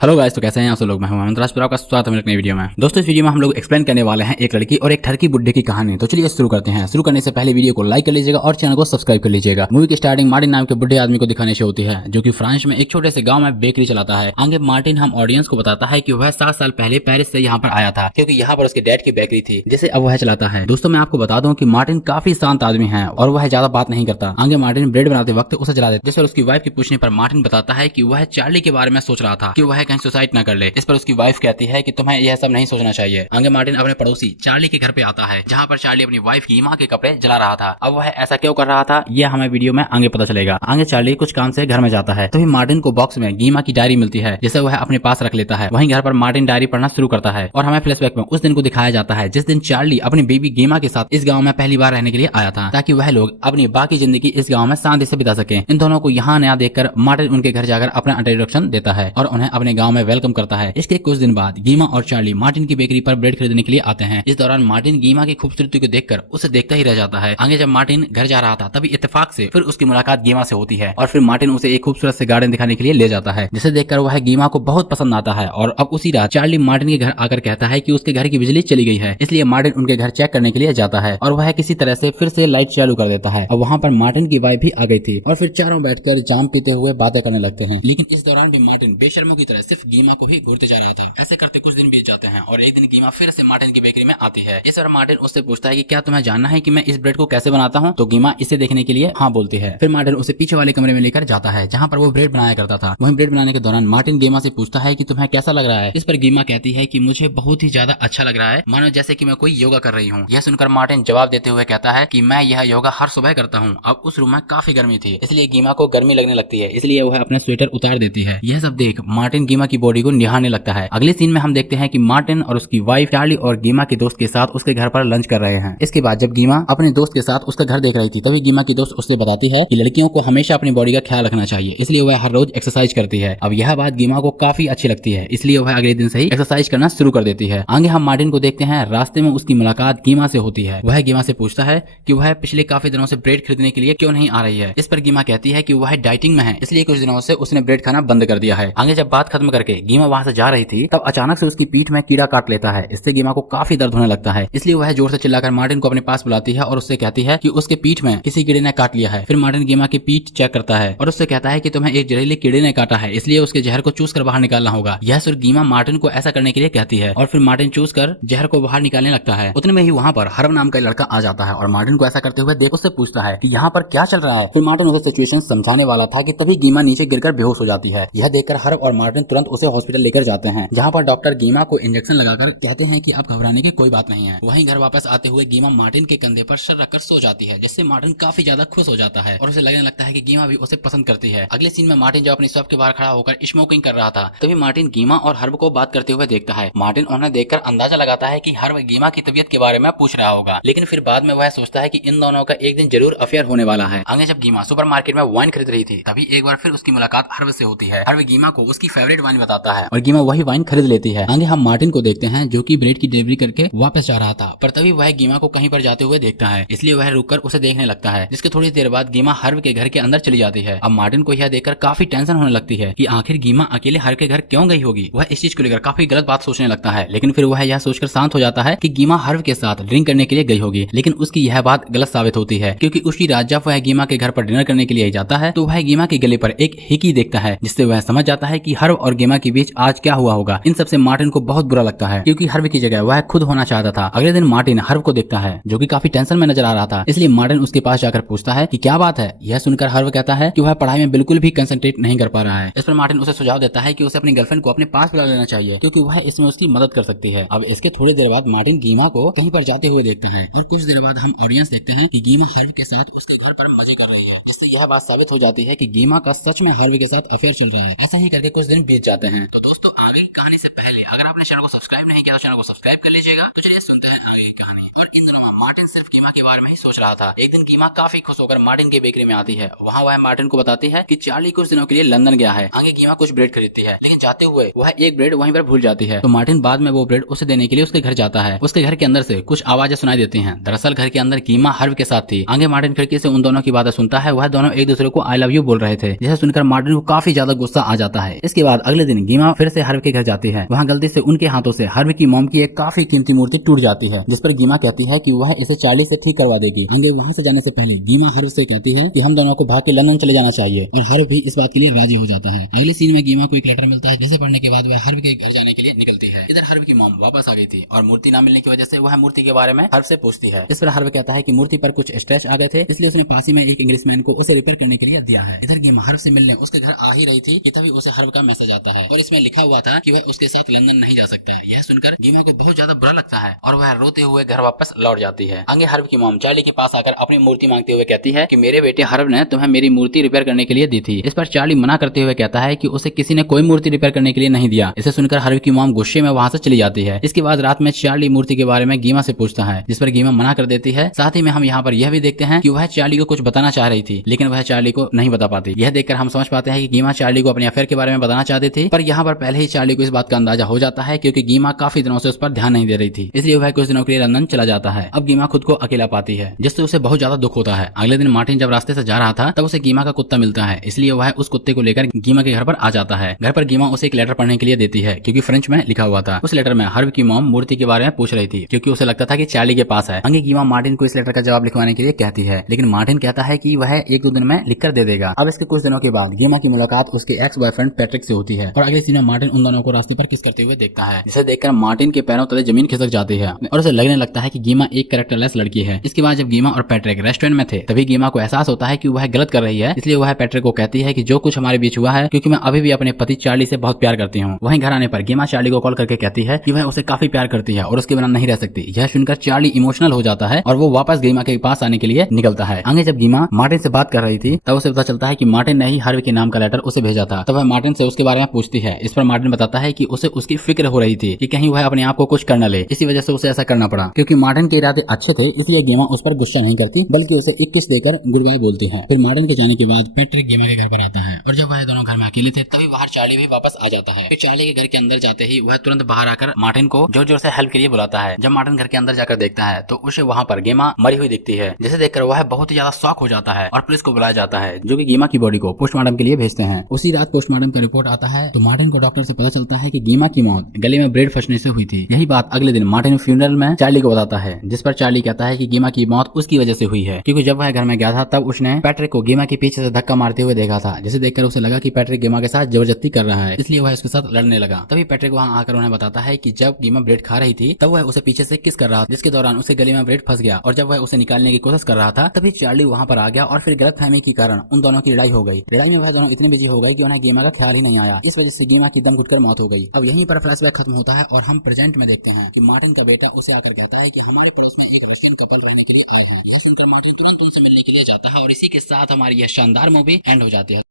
Hello guys, तो कैसे हैं आप सब लोग। मैं हूं हेमंत राजपुरा, आपका स्वागत है मेरे नई वीडियो में। दोस्तों, इस वीडियो में हम लोग एक्सप्लेन करने वाले हैं एक लड़की और एक ठरकी बुड्ढे की कहानी। तो चलिए शुरू करते हैं। शुरू करने से पहले वीडियो को लाइक कर लीजिएगा और चैनल को सब्सक्राइब कर लीजिएगा। मूवी की स्टार्टिंग मार्टिन नाम के बुड्ढे आदमी को दिखाने से होती है, जो कि फ्रांस में एक छोटे से गाँव में बेकरी चलाता है। आगे मार्टिन हम ऑडियंस को बताता है कि वह 7 साल पहले पेरिस से यहाँ पर आया था, क्योंकि यहाँ पर उसके डैड की बेकरी थी, जिसे अब वह चलाता है। दोस्तों, मैं आपको बता दूं कि मार्टिन काफी शांत आदमी है और वह ज्यादा बात नहीं करता। आगे मार्टिन ब्रेड बनाते वक्त उसे जला देता, जिस पर उसकी वाइफ के पूछने पर मार्टिन बताता है कि वह चार्ली के बारे में सोच रहा था कि वह कहीं सुसाइड न कर ले। इस पर उसकी वाइफ कहती है कि तुम्हें यह सब नहीं सोचना चाहिए। आगे मार्टिन अपने पड़ोसी चार्ली के घर पे आता है, जहाँ पर चार्ली अपनी वाइफ की माँ के कपड़े जला रहा था। अब वह ऐसा क्यों कर रहा था, यह हमें वीडियो में आगे पता चलेगा। आगे चार्ली कुछ काम से घर में जाता है, तभी मार्टिन को बॉक्स में गीमा की डायरी मिलती है, जिसे वह अपने पास रख लेता है। वहीं घर पर मार्टिन डायरी पढ़ना शुरू करता है और हमें फ्लैशबैक में उस दिन को दिखाया जाता है जिस दिन चार्ली अपनी बेबी गीमा के साथ इस गाँव में पहली बार रहने के लिए आया था, ताकि वह लोग अपनी बाकी जिंदगी इस गाँव में शांति से बिता सके। इन दोनों को यहाँ नया देखकर मार्टिन उनके घर जाकर अपना इंट्रोडक्शन देता है और उन्हें अपने गाँव में वेलकम करता है। इसके कुछ दिन बाद गीमा और चार्ली मार्टिन की बेकरी पर ब्रेड खरीदने के लिए आते हैं। इस दौरान मार्टिन गीमा की खूबसूरती को देखकर उसे देखता ही रह जाता है। आगे जब मार्टिन घर जा रहा था, तभी इत्तेफाक से फिर उसकी मुलाकात गीमा से होती है और फिर मार्टिन उसे एक खूबसूरत से गार्डन दिखाने के लिए ले जाता है, जिसे देखकर वह गीमा को बहुत पसंद आता है। और अब उसी रात चार्ली मार्टिन के घर आकर कहता है कि उसके घर की बिजली चली गई है, इसलिए मार्टिन उनके घर चेक करने के लिए जाता है और वह किसी तरह से फिर से लाइट चालू कर देता है। और वहाँ पर मार्टिन की वाइफ भी आ गई थी और फिर चारों बैठकर जाम पीते हुए बातें करने लगते हैं। लेकिन इस दौरान भी मार्टिन बेशर्मों की तरह सिर्फ गीमा को ही घूरते जा रहा था। ऐसे करते कुछ दिन बीत जाते हैं और एक दिन गीमा फिर से मार्टिन की बेकरी में आती है। इस बार मार्टिन उससे पूछता है कि क्या तुम्हें जानना है कि मैं इस ब्रेड को कैसे बनाता हूँ। तो गीमा इसे देखने के लिए हाँ बोलती है। फिर मार्टिन उसे पीछे वाले कमरे में लेकर जाता है, जहाँ पर वो ब्रेड बनाया करता था। वहीं ब्रेड बनाने के दौरान मार्टिन गीमा से पूछता है कि तुम्हें कैसा लग रहा है। इस पर गीमा कहती है कि मुझे बहुत ही ज्यादा अच्छा लग रहा है, मानो जैसे कि मैं कोई योगा कर रही हूँ। यह सुनकर मार्टिन जवाब देते हुए कहता है कि मैं यह योगा हर सुबह करता हूँ। अब उस रूम में काफी गर्मी थी, इसलिए गीमा को गर्मी लगने लगती है, इसलिए वह अपना स्वेटर उतार देती है। यह सब देख मार्टिन गीमा की बॉडी को निहारने लगता है। अगले सीन में हम देखते हैं कि मार्टिन और उसकी वाइफ चार्ली और गीमा के दोस्त के साथ उसके घर पर लंच कर रहे हैं। इसके बाद जब गीमा अपने दोस्त के साथ उसका घर देख रही थी, तभी गीमा की दोस्त उससे बताती है कि लड़कियों को हमेशा अपनी बॉडी का ख्याल रखना चाहिए, इसलिए वह हर रोज एक्सरसाइज करती है। अब यह बात गीमा को काफी अच्छी लगती है, इसलिए वह अगले दिन से ही एक्सरसाइज करना शुरू कर देती है। आगे हम मार्टिन को देखते हैं, रास्ते में उसकी मुलाकात गीमा से होती है। वह गीमा से पूछता है कि वह पिछले काफी दिनों से ब्रेड खरीदने के लिए क्यों नहीं आ रही है। इस पर गीमा कहती है कि वह डाइटिंग में है, इसलिए कुछ दिनों से उसने ब्रेड खाना बंद कर दिया है। आगे जब बात खत्म करके गीमा वहां से जा रही थी, तब अचानक से उसकी पीठ में कीड़ा काट लेता है। इससे गीमा को काफी दर्द होने लगता है, इसलिए वह जोर से चिल्लाकर मार्टिन को अपने पास बुलाती है और उससे कहती है कि उसके पीठ में किसी कीड़े ने काट लिया है। फिर मार्टिन गीमा की पीठ चेक करता है और उससे कहता है कि तुम्हें एक जहरीले कीड़े ने काटा है, इसलिए उसके जहर को चूस कर बाहर निकालना होगा। यह सुन गीमा मार्टिन को ऐसा करने के लिए कहती है और फिर मार्टिन चूस कर जहर को बाहर निकालने लगता है। उतने में ही वहाँ पर हर्ब नाम का लड़का आ जाता है और मार्टिन को ऐसा करते हुए देख उससे पूछता है कि यहाँ पर क्या चल रहा है। फिर मार्टिन उसे सिचुएशन समझाने वाला था कि तभी गीमा नीचे गिरकर बेहोश हो जाती है। यह देखकर हर्ब और मार्टिन तुरंत उसे हॉस्पिटल लेकर जाते हैं, जहाँ पर डॉक्टर गीमा को इंजेक्शन लगाकर कहते हैं कि अब घबराने की कोई बात नहीं है। वहीं घर वापस आते हुए गीमा मार्टिन के कंधे पर सर रखकर सो जाती है, जिससे मार्टिन काफी ज्यादा खुश हो जाता है और उसे लगने लगता है कि गीमा भी उसे पसंद करती है। अगले सीन में मार्टिन जब अपनी शॉप के बाहर खड़ा होकर स्मोकिंग कर रहा था, तभी मार्टिन गीमा और हर्ब को बात करते हुए देखता है। मार्टिन उन्हें देखकर अंदाजा लगाता है कि हर्ब गीमा की तबीयत के बारे में पूछ रहा होगा, लेकिन फिर बाद में वह सोचता है कि इन दोनों का एक दिन जरूर अफेयर होने वाला है। आगे जब गीमा सुपरमार्केट में वाइन खरीद रही थी, तभी एक बार फिर उसकी मुलाकात हर्ब से होती है। हर्ब गीमा को उसकी फेवरेट वाइन बताता है और गीमा वही वाइन खरीद लेती है। आगे हम मार्टिन को देखते हैं, जो कि ब्रेड की डिलीवरी करके वापस जा रहा था, पर तभी वह गीमा को कहीं पर जाते हुए देखता है, इसलिए वह रुककर उसे देखने लगता है। जिसके थोड़ी देर बाद गीमा हर्ब के घर के अंदर चली जाती है। अब मार्टिन को यह देखकर काफी टेंशन होने लगती है कि आखिर गीमा अकेले हर्ब के घर क्यों गई होगी। वह इस चीज को लेकर काफी गलत बात सोचने लगता है, लेकिन फिर वह यह सोचकर शांत हो जाता है कि गीमा हर्ब के साथ ड्रिंक करने के लिए गई होगी। लेकिन उसकी यह बात गलत साबित होती है, क्योंकि उसी रात जब वह गीमा के घर पर डिनर करने के लिए जाता है, तो वह गीमा के गले पर एक हिकी देखता है, जिससे वह समझ जाता है कि हर्ब और गीमा के बीच आज क्या हुआ होगा। इन सबसे मार्टिन को बहुत बुरा लगता है, क्योंकि हर्ब की जगह वह खुद होना चाहता था। अगले दिन मार्टिन हर्ब को देखता है, जो कि काफी टेंशन में नजर आ रहा था, इसलिए मार्टिन उसके पास जाकर पूछता है कि क्या बात है। यह सुनकर हर्ब कहता है कि वह पढ़ाई में बिल्कुल भी कंसंट्रेट नहीं कर पा रहा है। इस पर मार्टिन उसे सुझाव देता है कि उसे अपनी गर्लफ्रेंड को अपने पास बुला लेना चाहिए, क्योंकि वह इसमें उसकी मदद कर सकती है। अब इसके थोड़ी देर बाद मार्टिन गीमा को कहीं पर जाते हुए देखता है और कुछ देर बाद हम ऑडियंस देखते हैं कि गीमा हर्ब के साथ उसके घर पर मजे कर रही है, जिससे यह बात साबित हो जाती है कि गीमा का सच में हर्ब के साथ अफेयर चल रहा है। ऐसा ही करके कुछ दिन बीत जाते हैं। तो दोस्तों, आगे कहानी से पहले अगर आपने चैनल को सब्सक्राइब नहीं किया किया तो चैनल को सब्सक्राइब कर लीजिएगा। तो चलिए सुनते हैं आगे की कहानी। और इन दिनों में मार्टिन सिर्फ कीमा के बारे में ही सोच रहा था। एक दिन कीमा काफी खुश होकर मार्टिन की बेकरी में आती है। वहाँ वह मार्टिन को बताती है कि चार्ली कुछ दिनों के लिए लंदन गया है। आगे कीमा कुछ ब्रेड खरीदती है, लेकिन जाते हुए वह एक ब्रेड वहीं पर भूल जाती है। तो मार्टिन बाद में वो ब्रेड उसे देने के लिए उसके घर जाता है। उसके घर के अंदर से कुछ आवाजें सुनाई देती हैं। दरअसल घर के अंदर कीमा हर्व के साथ थी। आगे मार्टिन खिड़की से उन दोनों की बातें सुनता है। वह दोनों एक दूसरे को आई लव यू बोल रहे थे, जिसे सुनकर मार्टिन को काफी ज्यादा गुस्सा आ जाता है। इसके बाद अगले दिन कीमा फिर से हर्व के घर जाती है। वहाँ गलती से उनके हाथों से हर्व की मॉम की एक काफी कीमती मूर्ति टूट जाती है, जिस पर कीमा कहती है कि वह इसे चार्ली से ठीक करवा देगी। आगे वहाँ से जाने से पहले कीमा हर्व से कहती है कि हम दोनों को भाग के लंदन चले जाना चाहिए, और हर्व भी इस बात के लिए राजी हो जाता है। अगले सीन में कीमा को एक लेटर मिलता है, जिसे पढ़ने के बाद वह हर्व के घर जाने के लिए निकलती है। इधर हर्व की मॉम वापस आ गई थी और मूर्ति न मिलने की वजह से वह मूर्ति के बारे में हर्व से पूछती है। इस पर हर्व कहता है कि मूर्ति पर कुछ स्क्रैच आ गए थे, इसलिए उसने पास ही में एक इंग्लिशमैन को उसे रिपेयर करने के लिए दिया है। इधर कीमा हर्व से मिलने उसके घर आ ही रही थी कि तभी उसे हर्व का मैसेज आता है, और इसमें लिखा हुआ था कि वह उसके साथ लंदन नहीं जा सकता है। यह सुनकर कीमा को बहुत ज्यादा बुरा लगता है और वह रोते हुए घर वापस लौट जाती है। आगे हर्व की मॉम चार्ली के पास आकर अपनी मूर्ति मांगते हुए कहती है कि मेरे बेटे हर्व ने तुम्हें मेरी मूर्ति रिपेयर करने के लिए दी थी। इस पर चार्ली मना करते हुए कहता है कि उसे किसी ने कोई मूर्ति रिपेयर करने के लिए नहीं दिया। इसे सुनकर हर्व की मॉम गुस्से में वहाँ से चली जाती है। इसके बाद रात में चार्ली मूर्ति के बारे में गीमा से पूछता है, जिस पर गीमा मना कर देती है। साथ ही में हम यहाँ पर यह भी देखते हैं कि वह चार्ली को कुछ बताना चाह रही थी, लेकिन वह चार्ली को नहीं बता पाती। यह देखकर हम समझ पाते हैं कि गीमा चार्ली को अपने अफेयर के बारे में बताना चाहती थी, पर यहाँ पर पहले ही चार्ली को इस बात का अंदाजा हो जाता है, क्योंकि गीमा काफी दिनों से उस पर ध्यान नहीं दे रही थी। इसलिए वह कुछ दिनों के लिए लंदन चला जाता है। अब गीमा खुद को अकेला पाती है, जिससे उसे बहुत ज्यादा दुख होता है। अगले दिन मार्टिन जब रास्ते से जा रहा था, तब उसे गीमा का कुत्ता मिलता है, इसलिए वह उस कुत्ते को लेकर गीमा के घर पर आ जाता है। घर पर गीमा उसे एक लेटर पढ़ने के लिए देती है, क्योंकि फ्रेंच में लिखा हुआ था। उस लेटर में हर्व की मॉम मूर्ति के बारे में पूछ रही थी, क्योंकि उसे लगता था कि चार्ली के पास है। आगे गीमा मार्टिन को इस लेटर का जवाब लिखवाने के लिए कहती है, लेकिन मार्टिन कहता है कि वह 1-2 दिन में लिखकर दे देगा। अब इसके कुछ दिनों के बाद गीमा की मुलाकात उसके एक्स बॉयफ्रेंड पैट्रिक से होती है, और अगले सीन में मार्टिन उन दोनों को रास्ते पर किस करते हुए देखता है, जिसे देखकर मार्टिन के पैरों तले जमीन खिसक जाती है और उसे लगने लगता है कि गीमा एक कैरेक्टरलेस लड़की है। इसके बाद जब गीमा और पैट्रिक रेस्टोरेंट में थे, तभी गीमा को एहसास होता है कि वह गलत कर रही है। इसलिए वह पैट्रिक को कहती है कि जो कुछ हमारे बीच हुआ है, क्योंकि मैं अभी भी अपने पति चार्ली से बहुत प्यार करती हूँ। वहीं घर आने पर गीमा चार्ली को कॉल करके कहती है कि वह उसे काफी प्यार करती है और उसके बिना नहीं रह सकती। यह सुनकर चार्ली इमोशनल हो जाता है और वो वापस गीमा के पास आने के लिए निकलता है। आगे जब गीमा मार्टिन से बात कर रही थी, तब उसे पता चलता है कि मार्टिन ने ही हर्व के नाम का लेटर उसे भेजा था। तब वह मार्टिन से उसके बारे में पूछती है। इस पर मार्टिन बताता है कि उसे उसकी फिक्र हो रही थी कि कहीं वह अपने आप को कुछ कर न ले, इसी वजह से उसे ऐसा करना पड़ा। क्योंकि मार्टिन के इरादे अच्छे थे, इसलिए गीमा उस पर गुस्सा नहीं करती, बल्कि उसे एक किस देकर गुड बाय बोलती है। फिर मार्टिन के जाने के बाद पैट्रिक गीमा के घर पर आता है, और जब वह दोनों घर में अकेले थे, तभी बाहर चार्ली भी वापस आ जाता है। फिर चार्ली के घर के अंदर जाते ही वह तुरंत बाहर आकर मार्टिन को जोर जोर से हेल्प के लिए बुलाता है। जब मार्टिन घर के अंदर जाकर देखता है, तो उसे वहाँ पर गीमा मरी हुई दिखती है, जिसे देखकर वह बहुत ही ज्यादा शॉक हो जाता है और पुलिस को बुलाया जाता है, जो कि गीमा की बॉडी को पोस्टमार्टम के लिए भेजते हैं। उसी रात पोस्टमार्टम का रिपोर्ट आता है, तो मार्टिन को डॉक्टर से पता चलता है कि गीमा की मौत गले में ब्रेड फंसने से हुई थी। यही बात अगले दिन मार्टिन फ्यूनरल में चार्ली को बताता है, जिस पर चार्ली कहता है कि गीमा की मौत उसकी वजह से हुई है, क्योंकि जब वह घर में गया था, तब उसने पैट्रिक को गीमा के पीछे से धक्का मारते हुए देखा था, जिसे देखकर उसे लगा कि पैट्रिक गीमा के साथ जबरदस्ती कर रहा है, इसलिए वह उसके साथ लड़ने लगा। तभी पैट्रिक वहां आकर उन्हें बताता है कि जब गीमा ब्रेड खा रही थी, तब वह उसे पीछे से किस कर रहा था, जिसके दौरान उसे गले में ब्रेड फंस गया, और जब वह उसे निकालने की कोशिश कर रहा था, तभी चार्ली वहां पर आ गया और फिर गलतफहमी के कारण उन दोनों की लड़ाई हो गई। लड़ाई में वह दोनों इतने बिजी हो गए कि उन्हें गीमा का ख्याल ही नहीं आया। इस वजह से गीमा की दम घुटकर मौत हो गई। अब यहीं पर फ्लैशबैक खत्म होता है और हम प्रेजेंट में देखते हैं कि मार्टिन का बेटा उसे आकर कहता है कि हमारे पड़ोस में एक रशियन कपल रहने के लिए आए हैं। यह सुनकर मार्टिन तुरंत उनसे मिलने के लिए जाता है और इसी के साथ हमारी यह शानदार मूवी एंड हो जाती है।